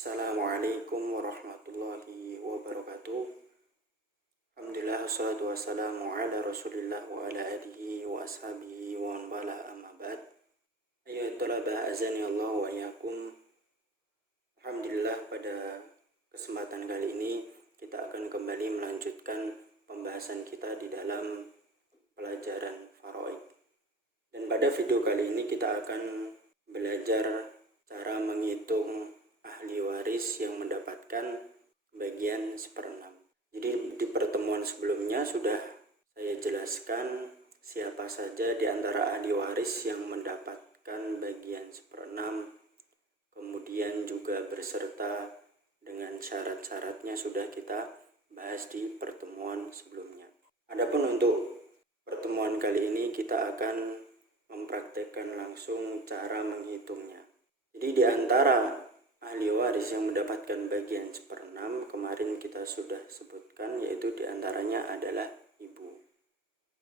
Assalamualaikum warahmatullahi wabarakatuh. Alhamdulillah wassalatu wassalamu ala rasulillah wa ala alihi wa ashabihi wa man wala amma ba'd. Ayyuhat talabah azani Allah wa iyyakum. Alhamdulillah, pada kesempatan kali ini kita akan kembali melanjutkan pembahasan kita di dalam pelajaran faraid. Dan pada video kali ini kita akan belajar cara menghitung ahli waris yang mendapatkan bagian 1/6. Jadi di pertemuan sebelumnya sudah saya jelaskan siapa saja di antara ahli waris yang mendapatkan bagian 1/6, kemudian juga berserta dengan syarat-syaratnya sudah kita bahas di pertemuan sebelumnya. Adapun untuk pertemuan kali ini kita akan mempraktekkan langsung cara menghitungnya. Jadi di antara ahli waris yang mendapatkan bagian 1/6 kemarin kita sudah sebutkan, yaitu diantaranya adalah ibu.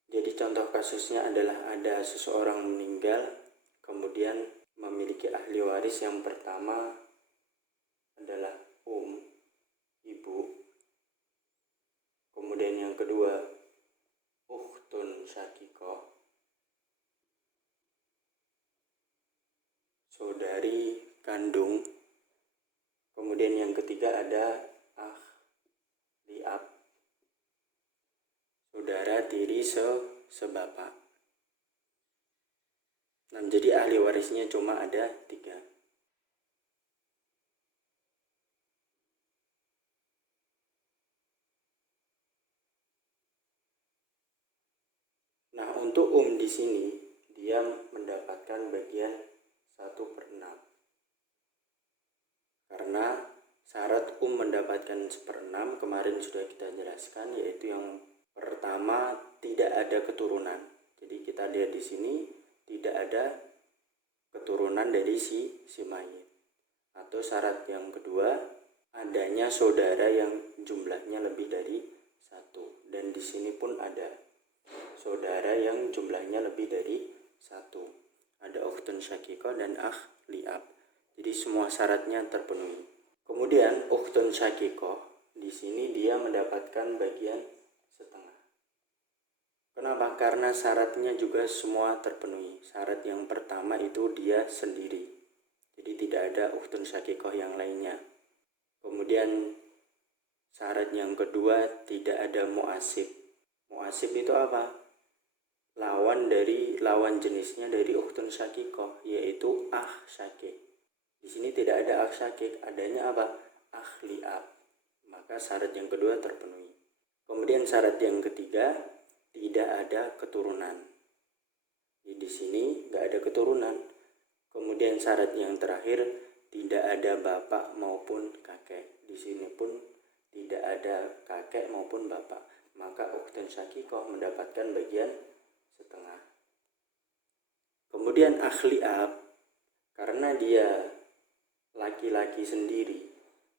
Jadi contoh kasusnya adalah ada seseorang meninggal, kemudian memiliki ahli waris yang pertama adalah ibu. Kemudian yang kedua ukhtun syakikoh, saudari kandung. Kemudian yang ketiga ada liab, saudara tiri sebapak. Nah, jadi ahli warisnya cuma ada 3. Nah, untuk di sini dia mendapatkan bagian 1/6. Karena syarat mendapatkan 1/6 kemarin sudah kita jelaskan, yaitu yang pertama tidak ada keturunan. Jadi kita lihat di sini tidak ada keturunan dari si mayit. Atau syarat yang kedua, adanya saudara yang jumlahnya lebih dari 1. Dan di sini pun ada saudara yang jumlahnya lebih dari 1. Ada ukhtun syakikoh dan liab. Jadi semua syaratnya terpenuhi. Kemudian ukhtun syakikoh di sini dia mendapatkan bagian 1/2. Kenapa? Karena syaratnya juga semua terpenuhi. Syarat yang pertama itu dia sendiri. Jadi tidak ada ukhtun syakikoh yang lainnya. Kemudian syarat yang kedua tidak ada mu'asib. Mu'asib itu apa? Lawan jenisnya dari ukhtun syakikoh, yaitu syakik. Di sini tidak ada syakik, adanya apa? Liab. Maka syarat yang kedua terpenuhi. Kemudian syarat yang ketiga tidak ada keturunan. Di sini nggak ada keturunan. Kemudian syarat yang terakhir tidak ada bapak maupun kakek. Di sini pun tidak ada kakek maupun bapak. Maka ukhtun syakikoh mendapatkan bagian 1/2. Kemudian liab, karena dia laki-laki sendiri,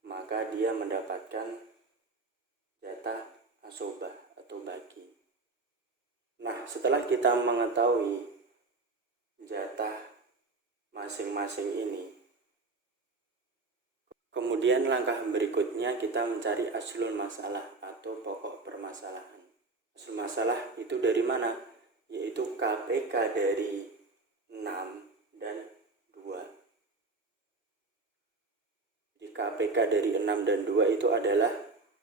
maka dia mendapatkan jatah asobah atau bagi. Nah, setelah kita mengetahui jatah masing-masing ini, kemudian langkah berikutnya kita mencari aslul masalah atau pokok permasalahan. Aslul masalah itu dari mana? Yaitu KPK dari 6 dan 2. Jadi KPK dari 6 dan 2 itu adalah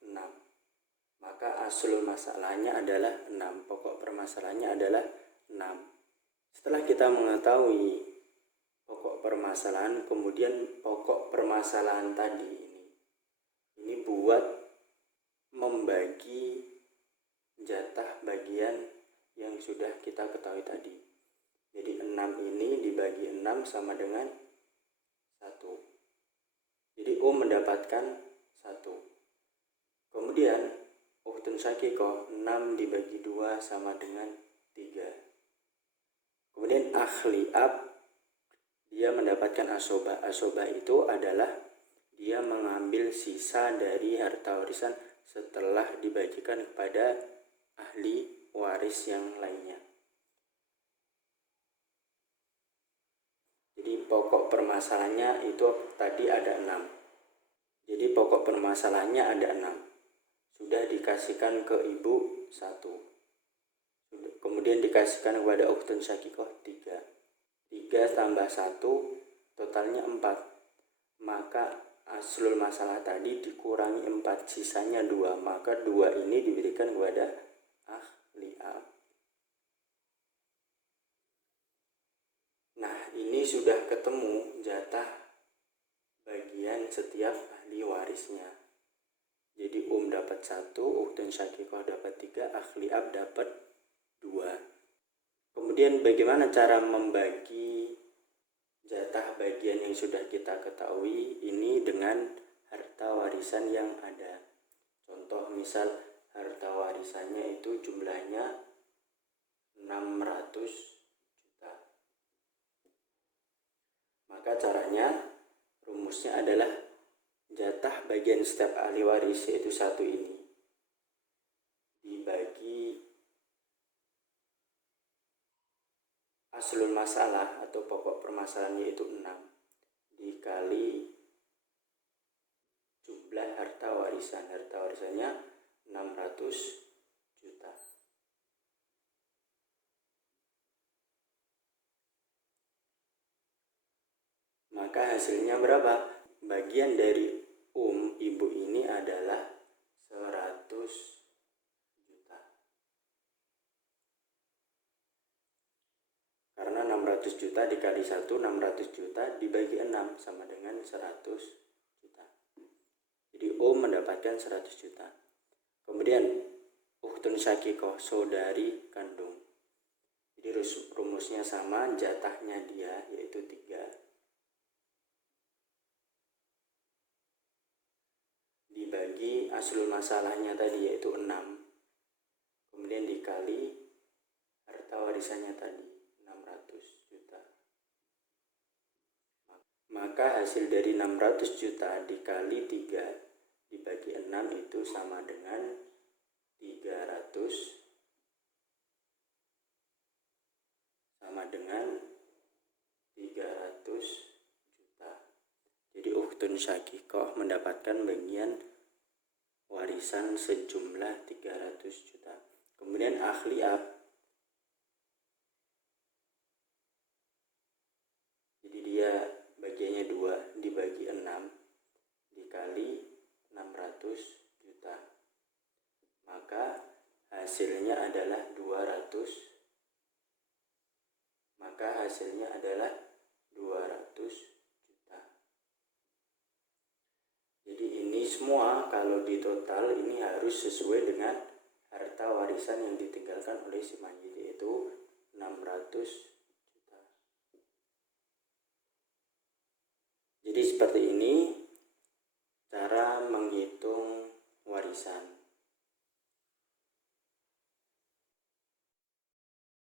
6. Maka aslul masalahnya adalah 6. Pokok permasalahannya adalah 6. Setelah kita mengetahui pokok permasalahan, kemudian pokok permasalahan tadi ini buat membagi jatah bagian yang sudah kita ketahui tadi. Jadi 6 ini dibagi 6 sama dengan 1. Jadi mendapatkan 1. Kemudian ukhtun syakikoh 6 dibagi 2 sama dengan 3. Kemudian liab dia mendapatkan asobah. Asobah itu adalah dia mengambil sisa dari harta warisan setelah dibagikan kepada ahli waris yang lainnya. Jadi pokok permasalahannya itu tadi ada 6. Jadi pokok permasalahannya ada 6. Sudah dikasihkan ke ibu 1. Kemudian dikasihkan kepada ukhtun syakikoh 3. 3 tambah 1 totalnya 4. Maka aslul masalah tadi dikurangi 4, sisanya 2. Maka 2 ini diberikan kepada ahli ab. Nah, ini sudah ketemu jatah bagian setiap ahli warisnya. Jadi dapat 1, ukhtun syakikoh dapat 3, ahli ab dapat 2. Kemudian bagaimana cara membagi jatah bagian yang sudah kita ketahui ini dengan harta warisan yang ada. Contoh misal harta warisannya itu jumlahnya 600 juta. Maka caranya, rumusnya adalah jatah bagian setiap ahli waris yaitu 1 ini dibagi aslul masalah atau pokok permasalahan yaitu 6 dikali jumlah harta warisan. Harta warisannya 600 juta. Maka hasilnya berapa? Bagian dari ibu ini adalah 100 juta. Karena 600 juta dikali 1, 600 juta dibagi 6 sama dengan 100 juta. Jadi mendapatkan 100 juta. Kemudian ukhtun syakikoh, saudari kandung. Jadi rumusnya sama, jatahnya dia yaitu 3 dibagi aslul masalahnya tadi yaitu 6. Kemudian dikali harta warisannya tadi 600 juta. Maka hasil dari 600 juta dikali 3 dibagi 6 itu sama dengan 300 juta. Jadi ukhtun syakikoh mendapatkan bagian warisan sejumlah 300 juta. Kemudian ahli ab, jadi dia bagiannya 2 dibagi 6 dikali 600 juta. Maka hasilnya adalah 200. Maka hasilnya adalah 200 juta. Jadi ini semua kalau di total ini harus sesuai dengan harta warisan yang ditinggalkan oleh si mayit yaitu 600 juta. Jadi seperti ini